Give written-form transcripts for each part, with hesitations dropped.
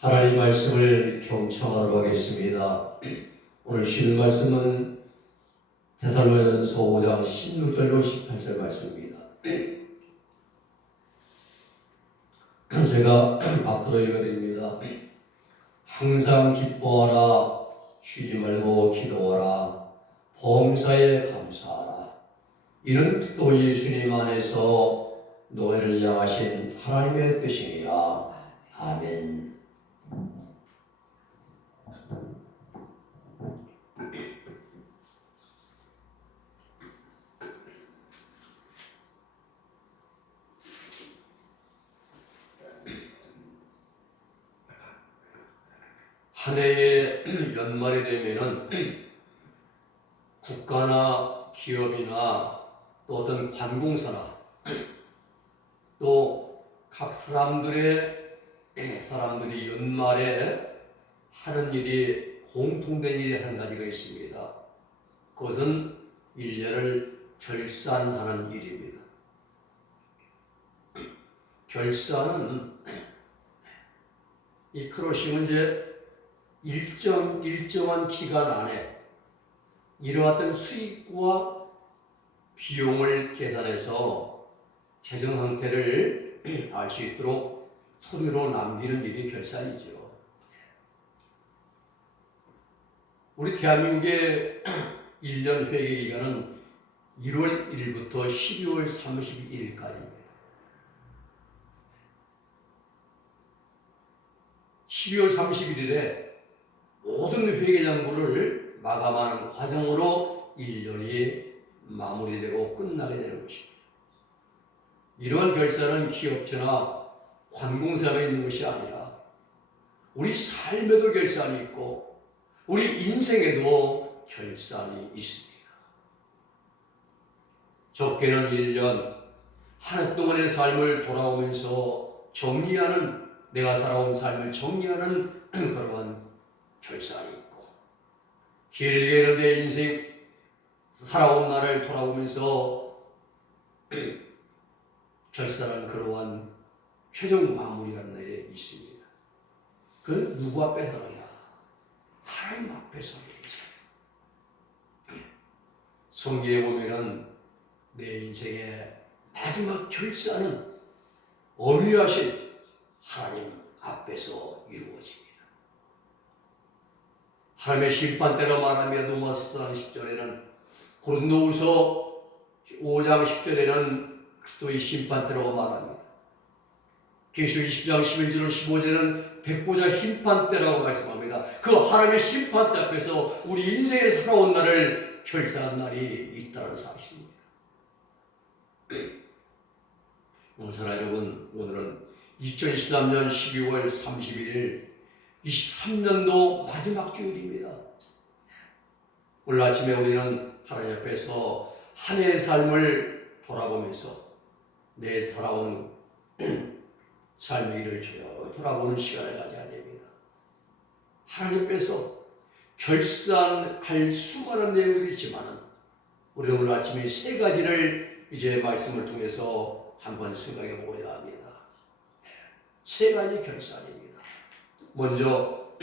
하나님 말씀을 경청하러 가겠습니다. 오늘 쉬는 말씀은 데살로니가전서 5장 16절로 18절 말씀입니다. 제가 앞으로 읽어드립니다. 항상 기뻐하라, 쉬지 말고 기도하라, 범사에 감사하라. 이는 또 예수님 안에서 너희를 향하신 하나님의 뜻이니라. 아멘. 한 해의 연말이 되면은 국가나 기업이나 또 어떤 관공서나 또 각 사람들이 연말에 하는 일이 공통된 일이 한 가지가 있습니다. 그것은 1년을 결산하는 일입니다. 결산은 이 크로싱은 이제 일정한 기간 안에 이러한 수익과 비용을 계산해서 재정 상태를 알 수 있도록 서류로 남기는 일이 결산이죠. 우리 대한민국의 1년 회계 기간은 1월 1일부터 12월 31일까지입니다. 12월 31일에 모든 회계장부를 마감하는 과정으로 1년이 마무리되고 끝나게 되는 것입니다. 이러한 결산은 기업체나 관공서에 있는 것이 아니라 우리 삶에도 결산이 있고 우리 인생에도 결산이 있습니다. 적게는 1년, 한 해 동안의 삶을 돌아오면서 정리하는, 내가 살아온 삶을 정리하는 그러한 결산이 있고, 길게는 내 인생 살아온 날을 돌아보면서 결산한 그러한 최종 마무리라는 날이 있습니다. 그건 누구 앞에서냐? 하나님 앞에서 성경에 보면은 내 인생의 마지막 결산은 어미하신 하나님 앞에서 이루어집니다. 하나님의 심판대로 말하며 로마 14장 10절에는 고린도후서 5장 10절에는 그리스도의 심판대로 말합니다. 계시록 20장 11절 15절에는 백보자 심판대라고 말씀합니다. 그 하나님의 심판대 앞에서 우리 인생에 살아온 날을 결산한 날이 있다는 사실입니다. 오늘 여러분, 오늘은 2023년 12월 31일 23년도 마지막 주일입니다. 오늘 아침에 우리는 하나님 앞에서 한 해의 삶을 돌아보면서 내 살아온 삶의 길을 돌아보는 시간을 가져야 됩니다. 하나님 앞에서 결산할 수많은 내용들이 있지만 우리 오늘 아침에 세 가지를 이제 말씀을 통해서 한번 생각해 보고자 합니다. 세 가지 결산입니다. 먼저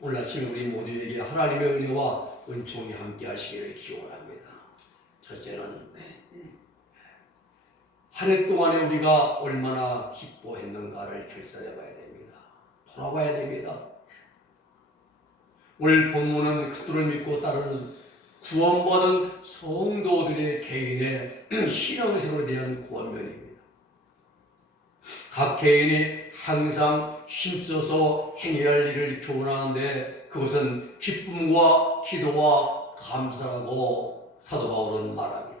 오늘 아침 우리 모두에게 하나님의 은혜와 은총이 함께 하시기를 기원합니다. 첫째는 한 해 동안에 우리가 얼마나 기뻐했는가를 결산해 봐야 됩니다. 돌아봐야 됩니다. 오늘 본문은 그들을 믿고 따르는 구원받은 성도들의 개인의 신앙생활에 대한 구원면입니다. 각 개인이 항상 힘써서 행해야 할 일을 교훈하는데 그것은 기쁨과 기도와 감사라고 사도 바울은 말합니다.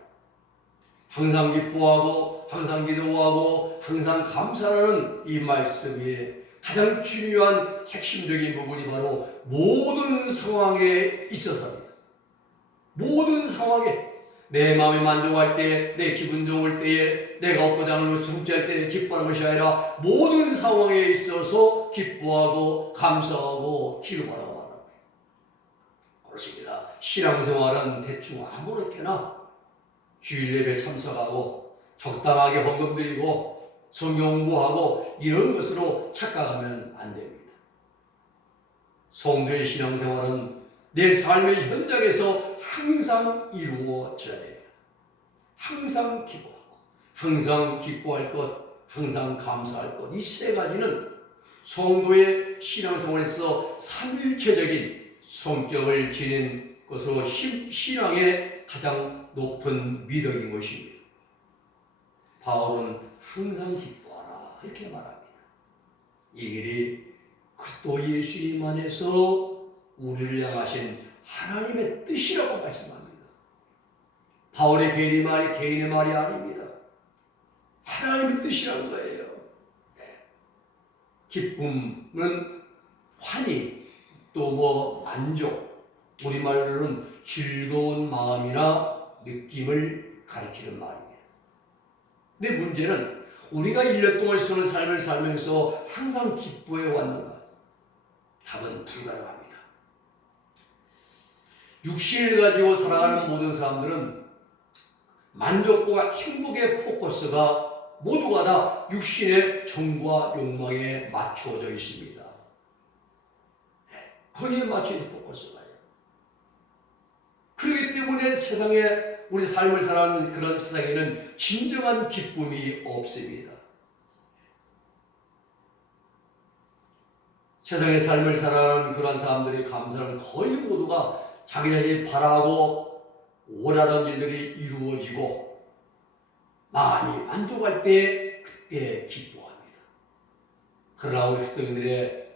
항상 기뻐하고 항상 기도하고 항상 감사하는 이 말씀이 가장 중요한 핵심적인 부분이 바로 모든 상황에 있어서입니다. 모든 상황에 내 마음이 만족할 때, 내 기분 좋을 때에, 내가 얻고자 하는 것을 성취할 때 기뻐하는 것이 아니라 모든 상황에 있어서 기뻐하고 감사하고 기도하라고 말하는 거예요. 그렇습니다. 신앙생활은 대충 아무렇게나 주일 예배 참석하고 적당하게 헌금 드리고 성경 공부하고 이런 것으로 착각하면 안 됩니다. 성도의 신앙생활은 내 삶의 현장에서 항상 이루어져야 됩니다. 항상 기도하고, 항상 기뻐할 것, 항상 감사할 것. 이 세 가지는 성도의 신앙생활에서 삼일체적인 성격을 지닌 것으로 신앙의 가장 높은 미덕인 것입니다. 바울은 항상 기뻐하라 이렇게 말합니다. 이 길이 그리스도 예수님 안에서 우리를 향하신 하나님의 뜻이라고 말씀합니다. 바울의 개인의 말이 아닙니다. 하나님의 뜻이라는 거예요. 기쁨은 환희, 또 만족, 우리말로는 즐거운 마음이나 느낌을 가리키는 말입니다. 근데 문제는 우리가 1년 동안 사는 삶을 살면서 항상 기뻐해 왔는가? 답은 불가능합니다. 육신을 가지고 살아가는 모든 사람들은 만족과 행복의 포커스가 모두가 다 육신의 정과 욕망에 맞추어져 있습니다. 거기에 맞춰서 포커스가 해요. 그렇기 때문에 세상에 우리 삶을 살아가는 그런 세상에는 진정한 기쁨이 없습니다. 세상의 삶을 살아가는 그런 사람들이 감사하는 거의 모두가 자기 자신이 바라고 원하던 일들이 이루어지고 마음이 만족할 때 그때 기뻐합니다. 그러나 우리 그리스도인들의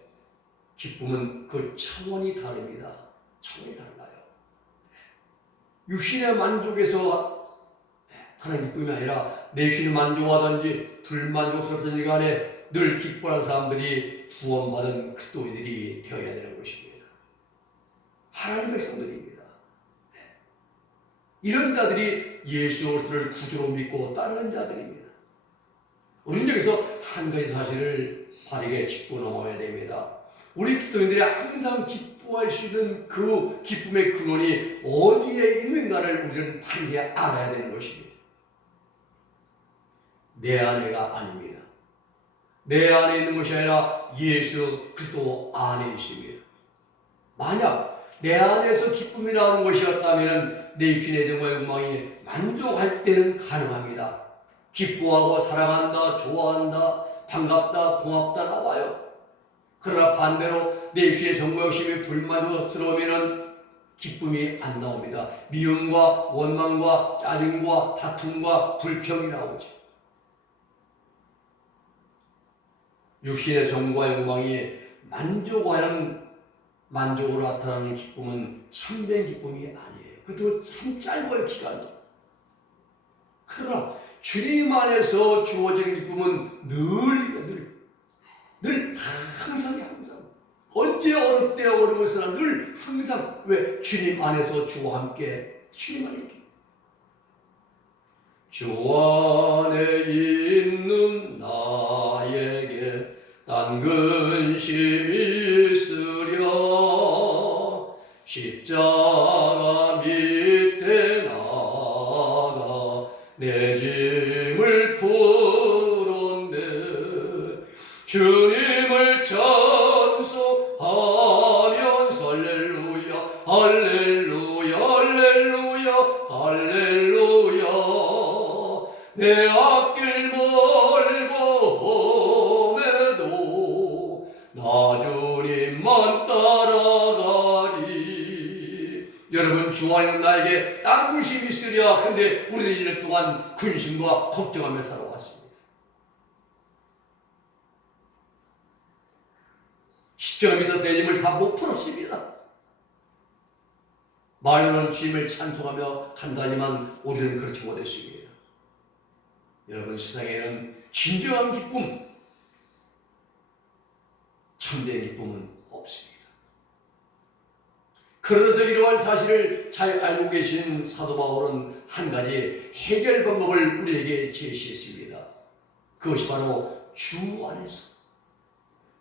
기쁨은 그 차원이 다릅니다. 차원이 달라요. 육신의 만족에서 하는 기쁨이 아니라 내신이 만족하든지 불만족스럽든지 간에 늘 기뻐하는 사람들이 구원받은 그리스도인들이 되어야 되는 것입니다. 하나님의 백성들입니다. 이런 자들이 예수 그리스도를 구주로 믿고 따르는 자들입니다. 우리는 여기서 한 가지 사실을 바르게 짚고 넘어야 됩니다. 우리 그리스도인들이 항상 기뻐할 수 있는 그 기쁨의 근원이 어디에 있는가를 우리는 바르게 알아야 되는 것입니다. 내 안에가 아닙니다. 내 안에 있는 것이 아니라 예수 그리스도 안에 있습니다. 만약 내 안에서 기쁨이 나오는 것이었다면 내 육신의 정과 욕망이 만족할 때는 가능합니다. 기뻐하고 사랑한다, 좋아한다, 반갑다, 고맙다 나와요. 그러나 반대로 내 육신의 정과 욕심이 불만족스러우면 기쁨이 안 나옵니다. 미움과 원망과 짜증과 다툼과 불평이 나오죠. 육신의 정과 욕망이 만족으로 나타나는 기쁨은 참된 기쁨이 아니에요. 그것도 참 짧아요, 기간이. 그러나 주님 안에서 주어지는 기쁨은 늘 항상 언제 어느 때 어느 것이나 늘 항상 왜 주님 안에서 주와 함께 주님 안에 있기. 주 안에 있는 나에게 딴 근심이 있으랴 십자가 밑에 나가 내 짐을 풀었네 주님을 찬송하면서 할렐루야 할렐루야 할렐루야 할렐루야 내 앞길 멀고 험해도 나 주님만 따라가리. 여러분 주 안에 나에게 딴 근심이 있으랴. 근데 우리는 1년 동안 근심과 걱정하며 살아왔습니다. 십자가에서 내 짐을 다 못 풀었습니다. 말로는 주님을 찬송하며 간다지만 우리는 그렇지 못했습니다. 여러분 세상에는 진정한 기쁨, 참된 기쁨은 없습니다. 그러면서 이러한 사실을 잘 알고 계신 사도 바울은 한 가지 해결 방법을 우리에게 제시했습니다. 그것이 바로 주 안에서,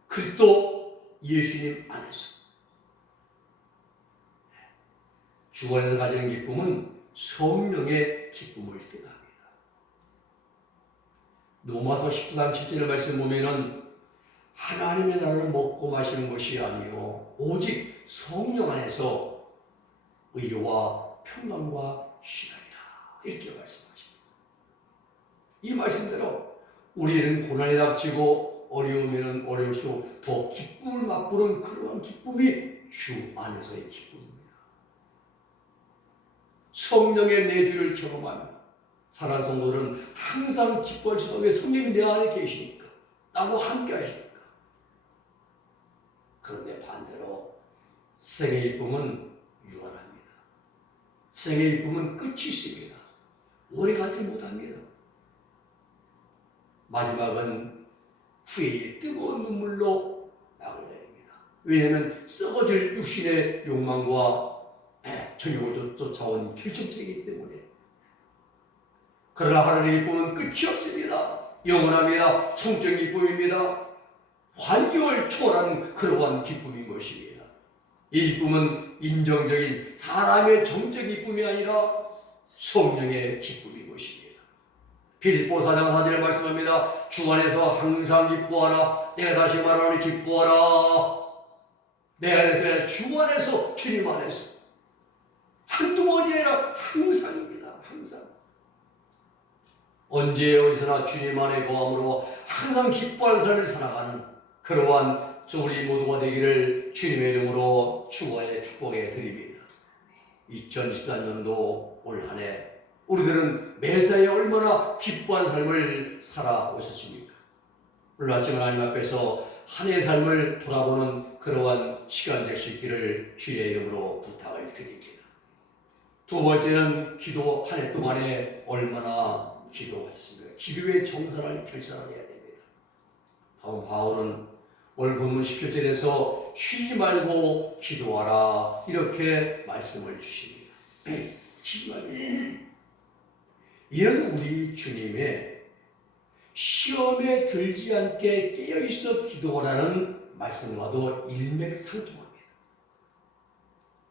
그리스도 예수님 안에서. 주 안에서 가지는 기쁨은 성령의 기쁨을 뜻합니다. 로마서 19장 7절 말씀 보면은 하나님의 나라를 먹고 마시는 것이 아니요 오직 성령 안에서 의와 평강과 희락이라 이렇게 말씀하십니다. 이 말씀대로 우리는 고난이 닥치고 어려우면 어려울수록 더 기쁨을 맛보는 그러한 기쁨이 주 안에서의 기쁨입니다. 성령의 내주를 경험하며 살아가는 성도들은 항상 기뻐할 수 없는 왜 성령이 내 안에 계시니까 나와 함께 하시니까. 그런데 반대로 생의 기쁨은 유한합니다. 생의 기쁨은 끝이 있습니다. 오래가지 못합니다. 마지막은 후회의 뜨거운 눈물로 낙을 내립니다. 왜냐하면 썩어질 육신의 욕망과 정욕을 쫓아온 필연적이기 때문에. 그러나 하나님의 기쁨은 끝이 없습니다. 영원합니다. 청정의 기쁨입니다. 환경을 초월한 그러한 기쁨인 것입니다. 이 기쁨은 인정적인 사람의 정적 기쁨이 아니라 성령의 기쁨인 것입니다. 빌립보 4장 4절에 말씀합니다. 주 안에서 항상 기뻐하라. 내가 다시 말하노니 기뻐하라. 내 안에서 아니라 주 안에서, 주님 안에서. 한두 번이 아니라 항상입니다. 항상. 언제 어디서나 주님 안에 거함으로 항상 기뻐하는 삶을 살아가는 그러한 우리 모두가 되기를 주님의 이름으로 축원해 축복해 드립니다. 2023년도 올 한 해 우리들은 매사에 얼마나 기뻐하는 삶을 살아오셨습니까? 오늘 아침 하나님 앞에서 한 해의 삶을 돌아보는 그러한 시간 될 수 있기를 주의 이름으로 부탁을 드립니다. 두 번째는 기도. 한 해 동안에 얼마나 기도하셨습니까? 기도의 정사를 결산해야 됩니다. 바울은 오늘 본문 17절에서 쉬지 말고 기도하라 이렇게 말씀을 주십니다. 쉬지 말고. 이는 우리 주님의 시험에 들지 않게 깨어있어 기도하라는 말씀과도 일맥상통합니다.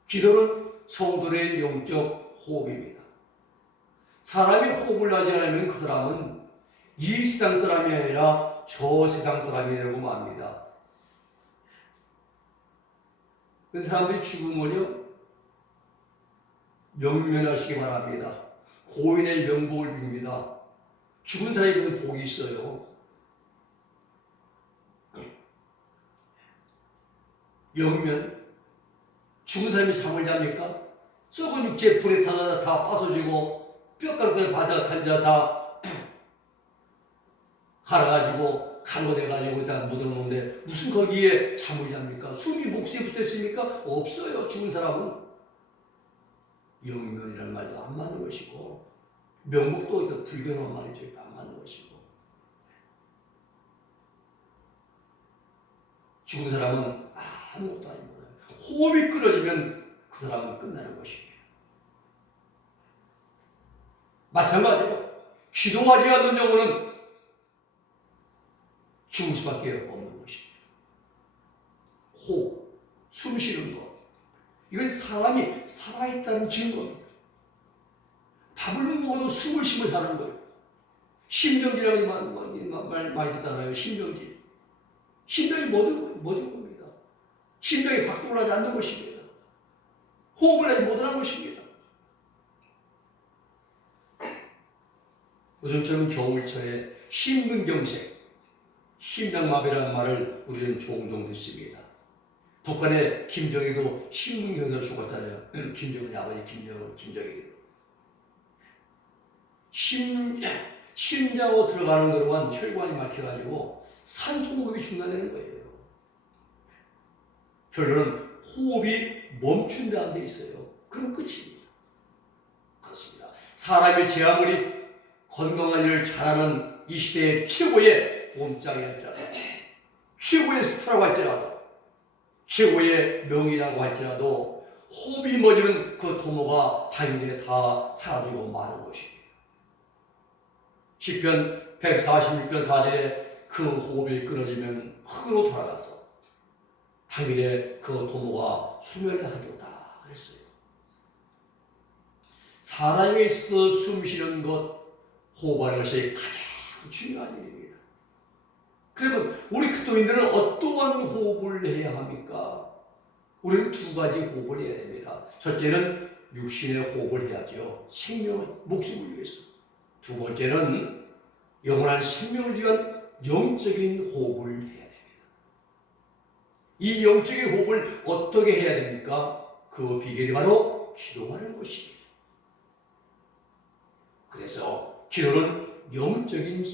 기도는 성도의 영적 호흡입니다. 사람이 호흡을 하지 않으면 그 사람은 이 세상 사람이 아니라 저 세상 사람이 되고 맙니다. 그 사람들이 죽으면요 영면하시기 바랍니다. 고인의 명복을 빕니다. 죽은 사람이 무슨 복이 있어요? 영면. 죽은 사람이 잠을 잡니까? 썩은 육체 불에 다 빠서지고 뼈가루에 바닥한 자 다 갈아가지고 간거돼가지고 다 묻어놓는데 무슨 거기에 잠을 잡니까? 숨이 목숨에 붙어있습니까? 없어요. 죽은 사람은. 영면이라는 말도 안 맞는 것이고 명복도 불교는 말이죠. 안 맞는 것이고 죽은 사람은 아무것도 아닙니다. 호흡이 끊어지면 그 사람은 끝나는 것이에요. 마찬가지로 기도하지 않는 영혼은 죽을 수밖에 없는 것입니다. 호흡, 숨 쉬는 것, 이건 사람이 살아있다는 증거입니다. 밥을 먹어도 숨을 쉬며 사는 거예요. 심정지라는 말 많이 듣잖아요. 심정지. 심장이 모든 겁니다. 심장이 박동을 하지 않는 것입니다. 호흡을 하지 못하는 것입니다. 요즘처럼 겨울철에 심근경색, 심장마비라는 말을 우리는 종종 듣습니다. 북한의 김정일도 심근경색으로 죽었잖아요. 김정은의 아버지 김정일이. 심장으로 들어가는 거로만 혈관이 막혀가지고 산소 공급이 중단되는 거예요. 결론은 호흡이 멈춘다는 데 있어요. 그럼 끝입니다. 그렇습니다. 사람이 제 아무리 건강한 일을 잘하는 이 시대의 최고의 몸짱이 할지라도, 최고의 스타라고 할지라도, 최고의 명이라고 할지라도 호흡이 멎으면 그 도모가 당연히 다 사라지고 마는 것입니다. 시편 146편 4절에 그 호흡이 끊어지면 흙으로 돌아가서 당일에 그 도모가 소멸하리로다 그랬어요. 사람에 있어서 숨 쉬는 것, 호흡하는 것이 가장 중요한 일입니다. 그러면 우리 그리스도인들은 어떠한 호흡을 해야 합니까? 우리는 두 가지 호흡을 해야 됩니다. 첫째는 육신의 호흡을 해야죠. 생명을, 목숨을 위해서. 두 번째는 영원한 생명을 위한 영적인 호흡을 해야 됩니다. 이 영적인 호흡을 어떻게 해야 됩니까? 그 비결이 바로 기도하는 것입니다. 그래서 기도는 영적인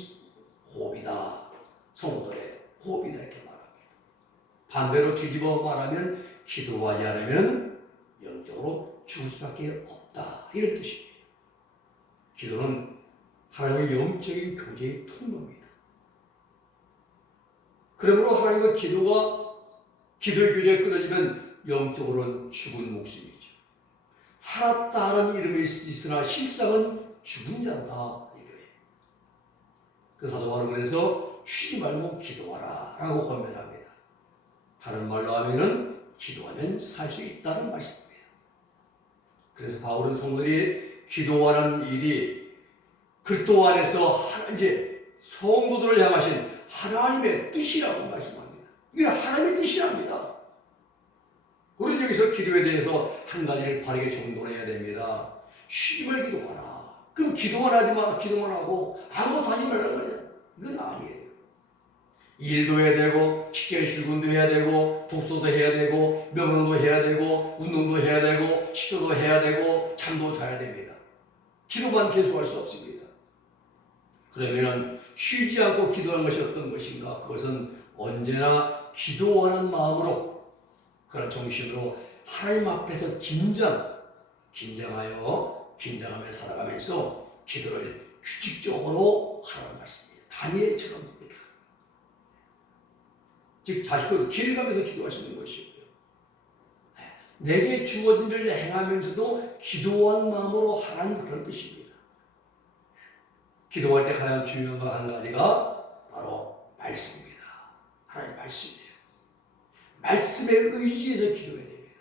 호흡이다. 성도들의 호흡이다 이렇게 말합니다. 반대로 뒤집어 말하면 기도하지 않으면 영적으로 죽을 수밖에 없다. 이런 뜻입니다. 기도는 하나님의 영적인 교제의 통로입니다. 그러므로 하나님과 기도의 교제가 끊어지면 영적으로는 죽은 목숨이죠. 살았다는 이름이 있으나 실상은 죽은 자다. 그 사도 바울에서 쉬지 말고 기도하라 라고 권면합니다. 다른 말로 하면은 기도하면 살 수 있다는 말씀입니다. 그래서 바울은 성도들이 기도하는 일이 그리스도 안에서 이제 성도들을 향하신 하나님의 뜻이라고 말씀합니다. 이게 하나님의 뜻이랍니다. 우리는 여기서 기도에 대해서 한 가지를 바르게 정돈해야 됩니다. 쉬임을 기도하라. 그럼 기도만 하지 마. 기도만 하고 아무것도 하지 말라는 거냐? 이건 아니에요. 일도 해야 되고 직장 출근도 해야 되고 독서도 해야 되고 명상도 해야 되고 운동도 해야 되고 식사도 해야 되고 잠도 자야 됩니다. 기도만 계속할 수 없습니다. 그러면 쉬지 않고 기도하는 것이 어떤 것인가? 그것은 언제나 기도하는 마음으로 그런 정신으로 하나님 앞에서 긴장하며 살아가면서 기도를 규칙적으로 하라는 말씀입니다. 다니엘처럼 즉 자식도 길 가면서 기도할 수 있는 것이고요. 내게 주어진 일을 행하면서도 기도한 마음으로 하라는 그런 뜻입니다. 기도할 때 가장 중요한 거 한 가지가 바로 말씀입니다. 하나님 말씀이에요. 말씀에 의지해서 기도해야 됩니다.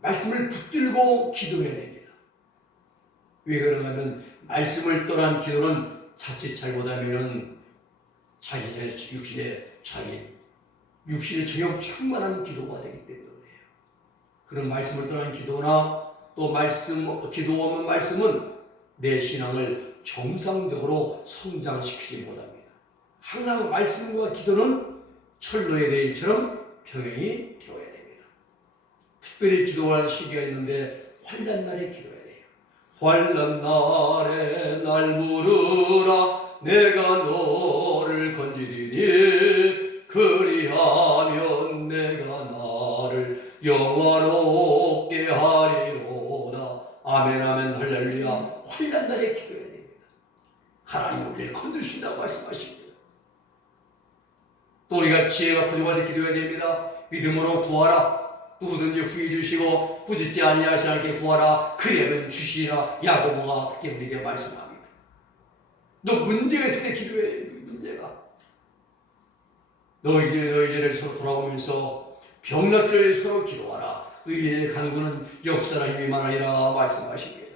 말씀을 붙들고 기도해야 됩니다. 왜 그런가 하면 말씀을 떠난 기도는 자칫 잘못하면 자기 육신의 정욕 충만한 기도가 되기 때문이에요. 그런 말씀을 떠난 기도나 또 기도 없는 말씀은 내 신앙을 정상적으로 성장시키지 못합니다. 항상 말씀과 기도는 철로의 레일처럼 병행이 되어야 됩니다. 특별히 기도하는 시기가 있는데 환난 날에 기도해야 돼요. 환난 날에 날 부르라 내가 너를 건지리니 그리하면 내가 나를 영화롭게 하리로다. 아멘 아멘 할렐루야. 환난 날에 기도해야 됩니다. 하나님 우리를 건드신다고 말씀하십니다. 또 우리가 지혜가 부족할 때 기도해야 됩니다. 믿음으로 구하라. 누구든지 후히 주시고 부짓지 아니하시지 않게 구하라. 그리하면 주시리라. 야고보가 그렇게 우리에게 말씀합니다. 너 문제가 있을 때 기도해야 돼. 문제가. 너희들을 서로 돌아보면서 병났들 서로 기도하라. 의인의 간구는 역사나 힘이 많으리라 말씀하십니다.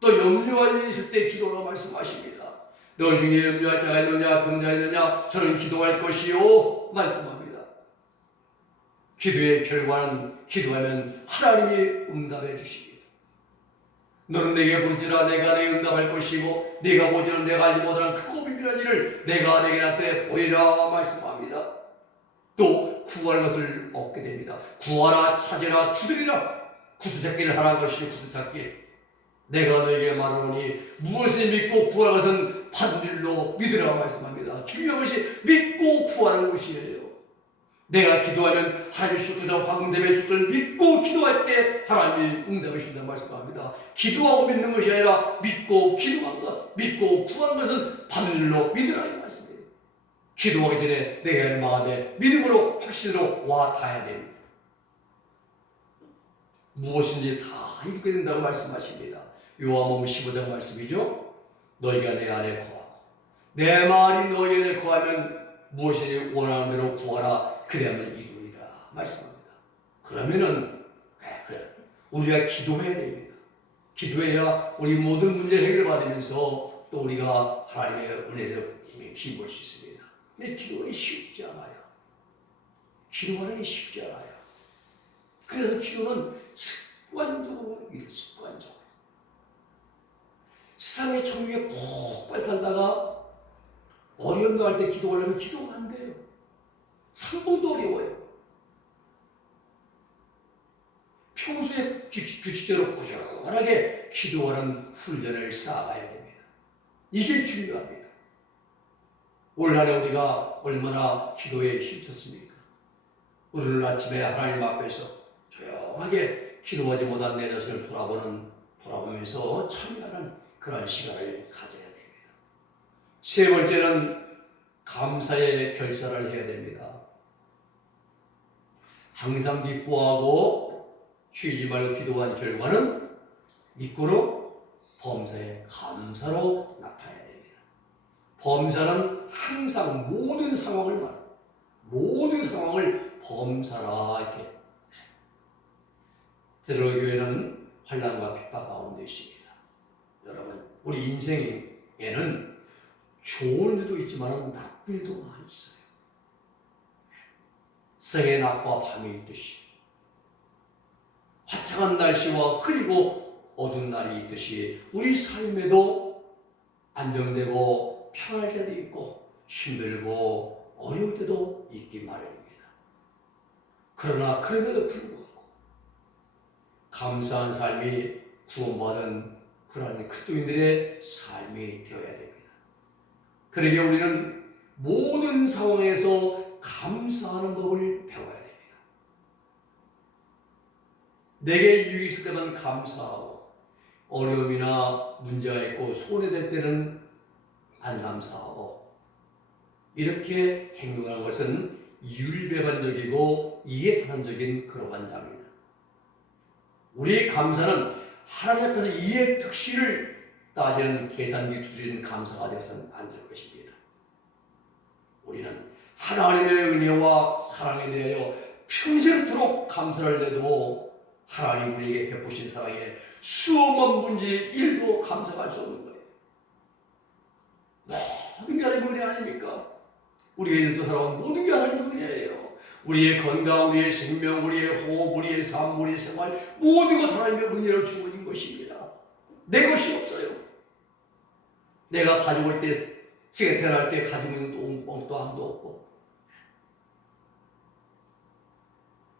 또 염려할 일이 있을 때 기도하라 말씀하십니다. 너희 중에 염려할 자가 있느냐 병자가 있느냐 저는 기도할 것이요 말씀합니다. 기도의 결과는 기도하면 하나님이 응답해 주십니다. 너는 내게 부르지라 내가 내게 응답할 것이고 네가 보지는 내가 알지 못하는 크고 비밀한 일을 내가 내게 나타내 보이라 말씀합니다. 또 구할 것을 얻게 됩니다. 구하라 찾으라 두드리라. 구두찾기를 하라는 것이 구두찾기. 내가 너에게 말하노니 무엇을 믿고 구할 것은 받은 일로 믿으라 말씀합니다. 중요한 것이 믿고 구하는 것이에요. 내가 기도하면 하나님 주시는 황금됨의 주를 믿고 기도할 때 하나님이 응답해 주신다고 말씀합니다. 기도하고 믿는 것이 아니라 믿고 기도한 것, 믿고 구한 것은 받은 일로 믿으라 이 말씀이에요. 기도하기 전에 내 마음에 믿음으로 확신으로 와 닿아야 됩니다. 무엇인지 다 이루게 된다고 말씀하십니다. 요한복음 15장 말씀이죠. 너희가 내 안에 거하고 내 말이 너희 안에 거하면 무엇이든지 원하는 대로 구하라. 그래야만 이루리라 말씀합니다. 그러면은 우리가 기도해야 됩니다. 기도해야 우리 모든 문제를 해결받으면서 또 우리가 하나님의 은혜를 힘볼 수 있습니다. 근데 기도가 쉽지 않아요. 기도하는 게 쉽지 않아요. 그래서 기도는 습관적으로 이래, 습관적으로. 세상의 천국에 푹 살다가 어려운 날 때 기도하려면 기도가 안 돼요. 3분도 어려워요. 평소에 규칙적으로 꾸준하게 기도하는 훈련을 쌓아가야 됩니다. 이게 중요합니다. 올 한해 우리가 얼마나 기도에 힘썼습니까? 오늘 아침에 하나님 앞에서 조용하게 기도하지 못한 내 자신을 돌아보면서 참여하는 그런 시간을 가져야 됩니다. 세 번째는 감사의 결사를 해야 됩니다. 항상 기뻐하고 쉬지 말고 기도한 결과는 믿고로 범사에 감사로 나타나야 됩니다. 범사는 항상 모든 상황을 범사라 이렇게. 테러교회는 환난과 핍박 가운데 있습니다. 여러분, 우리 인생에는 좋은 일도 있지만 나쁜 일도 많이 있어요. 생의 낮과 밤이 있듯이, 화창한 날씨와 흐리고 어두운 날이 있듯이 우리 삶에도 안정되고 평안할 때도 있고 힘들고 어려울 때도 있기 마련입니다. 그러나 그럼에도 불구하고 감사한 삶이 구원받은 그러한 그리스도인들의 삶이 되어야 됩니다. 그러기에 우리는 모든 상황에서 감사하는 법을 배워야 됩니다. 내게 유익이 있을 때만 감사하고 어려움이나 문제가 있고 손해될 때는 안 감사하고 이렇게 행동하는 것은 율배반적이고 이해타산적인 그러한 자입니다. 우리의 감사는 하나님 앞에서 이해 특실을 따지는 계산기 두드리는 감사가 되어서는 안 될 것입니다. 우리는 하나님의 은혜와 사랑에 대하여 평생토록 감사를 해도 하나님 우리에게 베푸신 사랑에 수많은 문제에 일도 감사할 수 없는 거예요. 모든 게 하나님의 은혜 아닙니까? 우리가 일도 살아온 모든 게 하나님의 은혜예요. 우리의 건강, 우리의 생명, 우리의 호흡, 우리의 삶, 우리의 생활 모든 것 하나님의 은혜로 주어진 것입니다. 내 것이 없어요. 내가 가지고 올 때, 제가 태어날 때 가지고 있는 똥도 아무도 없고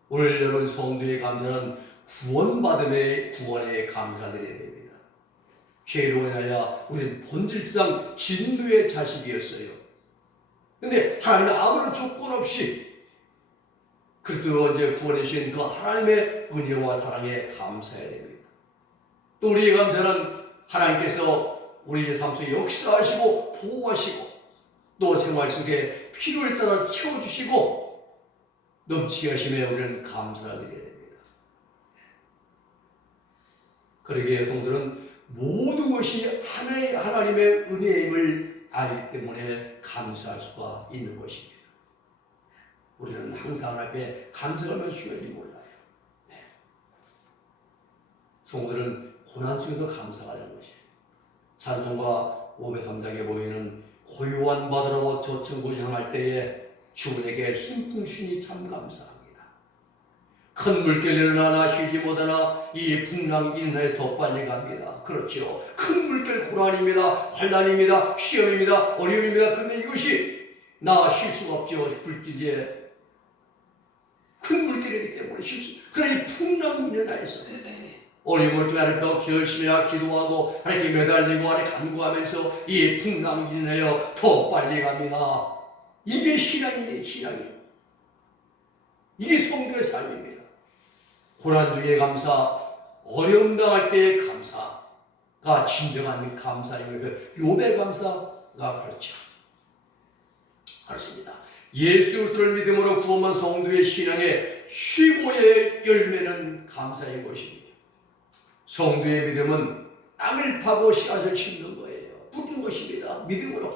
오늘 여러분 성도의 감사는 구원에 감사드려야 됩니다. 죄로 인하여 우리는 본질상 진노의 자식이었어요. 그런데 하나님의 아무런 조건 없이 그리스도 이제 구원해 주신 그 하나님의 은혜와 사랑에 감사해야 됩니다. 또 우리의 감사는 하나님께서 우리의 삶 속에 역사하시고 보호하시고 또 생활 속에 필요에 따라 채워주시고 넘치게 하심에 우리는 감사를 드려야 됩니다. 그러기에 성도는 모든 것이 하나님의 은혜임을 알기 때문에 감사할 수가 있는 것입니다. 우리는 항상 앞에 감사하며 쉬어야지 몰라요. 네. 성도들은 고난 속에서 감사가 되는 것이에요. 찬송가 503장에 보면은 고요한 바다로 저 천국 향할 때에 주님에게 순풍 쉬니 참 감사합니다. 큰 물결이 일어나나 쉬지 못하나 이 풍랑 인하에서 더 빨리 갑니다. 그렇죠. 큰 물결 고난입니다. 환난입니다. 시험입니다. 어려움입니다. 그런데 이것이 나 쉴 수가 없죠. 불길에 큰 물결이기 때문에 그러나 이 풍랑 인하에서 어려움을 통해 하나님 더 열심히 기도하고 하나님께 매달리고 하나님 간구하면서 이 풍랑 인하여 더 빨리 갑니다. 이게 신앙이네, 신앙이. 이게 성도의 삶입니다. 고난 중에 감사, 어려움 당할 때의 감사가 진정한 감사인 거예요. 욥의 감사가 그렇죠. 그렇습니다. 예수 그리스도를 믿음으로 구원한 성도의 신앙의 최고의 열매는 감사인 것입니다. 성도의 믿음은 땅을 파고 씨앗을 심는 거예요. 뿌리는 것입니다. 믿음으로.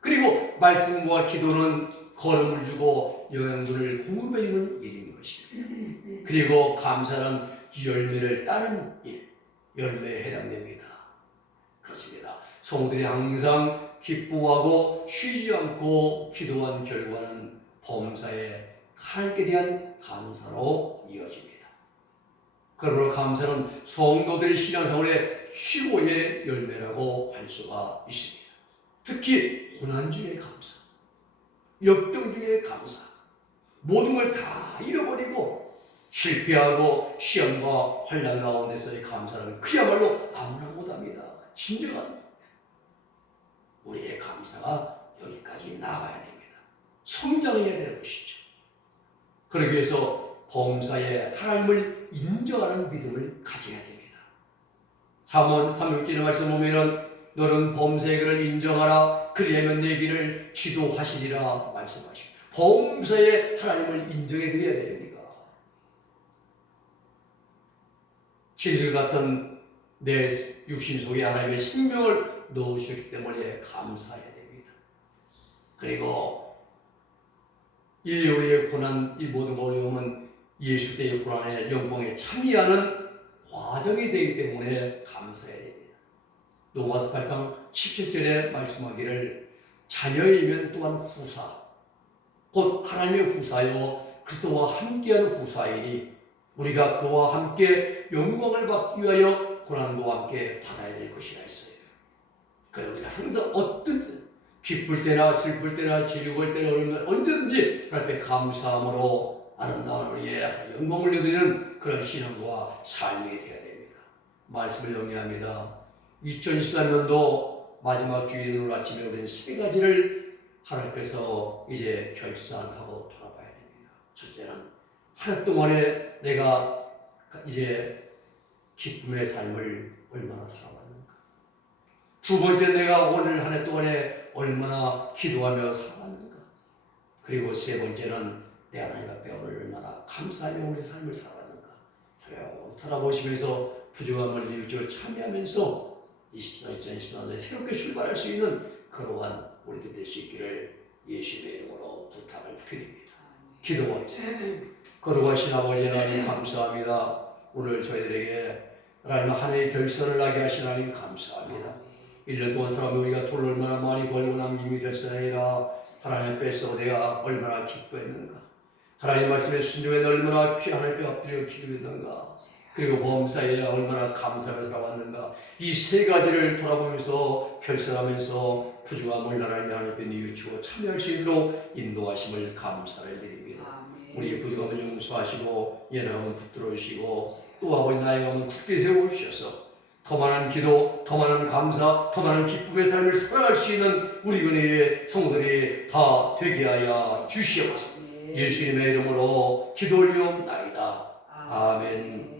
그리고 말씀과 기도는 걸음을 주고 영양분을 공급해 주는 일인 것입니다. 그리고 감사는 열매를 따는 일, 열매에 해당됩니다. 그렇습니다. 성도들이 항상 기뻐하고 쉬지 않고 기도한 결과는 범사에 하나님께 대한 감사로 이어집니다. 그러므로 감사는 성도들의 신앙생활의 최고의 열매라고 할 수가 있습니다. 특히 고난 중의 감사, 역경 중의 감사, 모든 걸 다 잃어버리고 실패하고 시험과 환난 가운데서의 감사는 그야말로 아무나 못합니다. 진정한 우리의 감사가 여기까지 나가야 됩니다. 성장해야 되는 것이죠. 그러기 위해서 범사에 하나님을 인정하는 믿음을 가져야 됩니다. 잠언 3:6절의 말씀 보면은 너는 범사의 그를 인정하라 그리하면 내 길을 지도하시리라 말씀하십니다. 범사에 하나님을 인정해 드려야 돼요. 우리가 진리 같은 내 육신 속에 하나님의 생명을 넣으셨기 때문에 감사해야 됩니다. 그리고 이 우리의 고난, 이 모든 어려움은 예수 때의 고난의 영광에 참여하는 과정이 되기 때문에 감사해야 됩니다. 로마서 8장 17절에 말씀하기를 자녀이면 또한 후사, 곧 하나님의 후사요 그리스도와 함께하는 후사이니 우리가 그와 함께 영광을 받기 위하여 고난도 함께 받아야 될 것이라 했어요. 그래 우리는 항상 어떤 기쁠 때나 슬플 때나 지루할 때나 어려운 날 언제든지 하나님께 감사함으로 아름다운 우리의 영광을 드리는 그런 신앙과 삶이 되어야 됩니다. 말씀을 정리합니다. 2013년도 마지막 주일 오늘 아침에 우리는 세 가지를 하나님께서 이제 결산하고 돌아봐야 됩니다. 첫째는 한 해 동안에 내가 이제 기쁨의 삶을 얼마나 살아왔는가. 두 번째 내가 오늘 한 해 동안에 얼마나 기도하며 살아왔는가. 그리고 세 번째는 내 하나님 앞에 오늘 얼마나 감사하며 우리 삶을 살아왔는가. 조용히 돌아보시면서 부족함을 뉘우치고 참여하면서 2024년에 새롭게 출발할 수 있는 그러한 우리들 될 수 있기를 예수님의 이름으로 부탁을 드립니다. 기도하겠습니다. 거룩하신 아버지 하나님 감사합니다. 오늘 저희들에게 하나님 한 해의 결선을 하게 하신 하나님 감사합니다. 1년 동안 살아면 우리가 돈을 얼마나 많이 벌고 남김이 결선하니라 하나님 앞에서 내가 얼마나 기뻐했는가. 하나님 말씀에 순종해 얼마나 하나님 앞에 엎드려 기도했는가. 그리고 범사에 얼마나 감사를 살아왔는가. 이 세 가지를 돌아보면서 결선하면서 부족함을 하나님 앞에 뉘우치고 참여할 수 있도록 인도하심을 감사를 드립니다. 우리의 부족함을 용서하시고 연약함을 붙들어 주시고 또 아버지 나의 마음을 굳게 세워주셔서 더 많은 기도, 더 많은 감사, 더 많은 기쁨의 삶을 살아갈 수 있는 우리 은혜의 성도들이 다 되게 하여 주시옵소서. 예수님의 이름으로 기도 올리옵나이다. 아멘.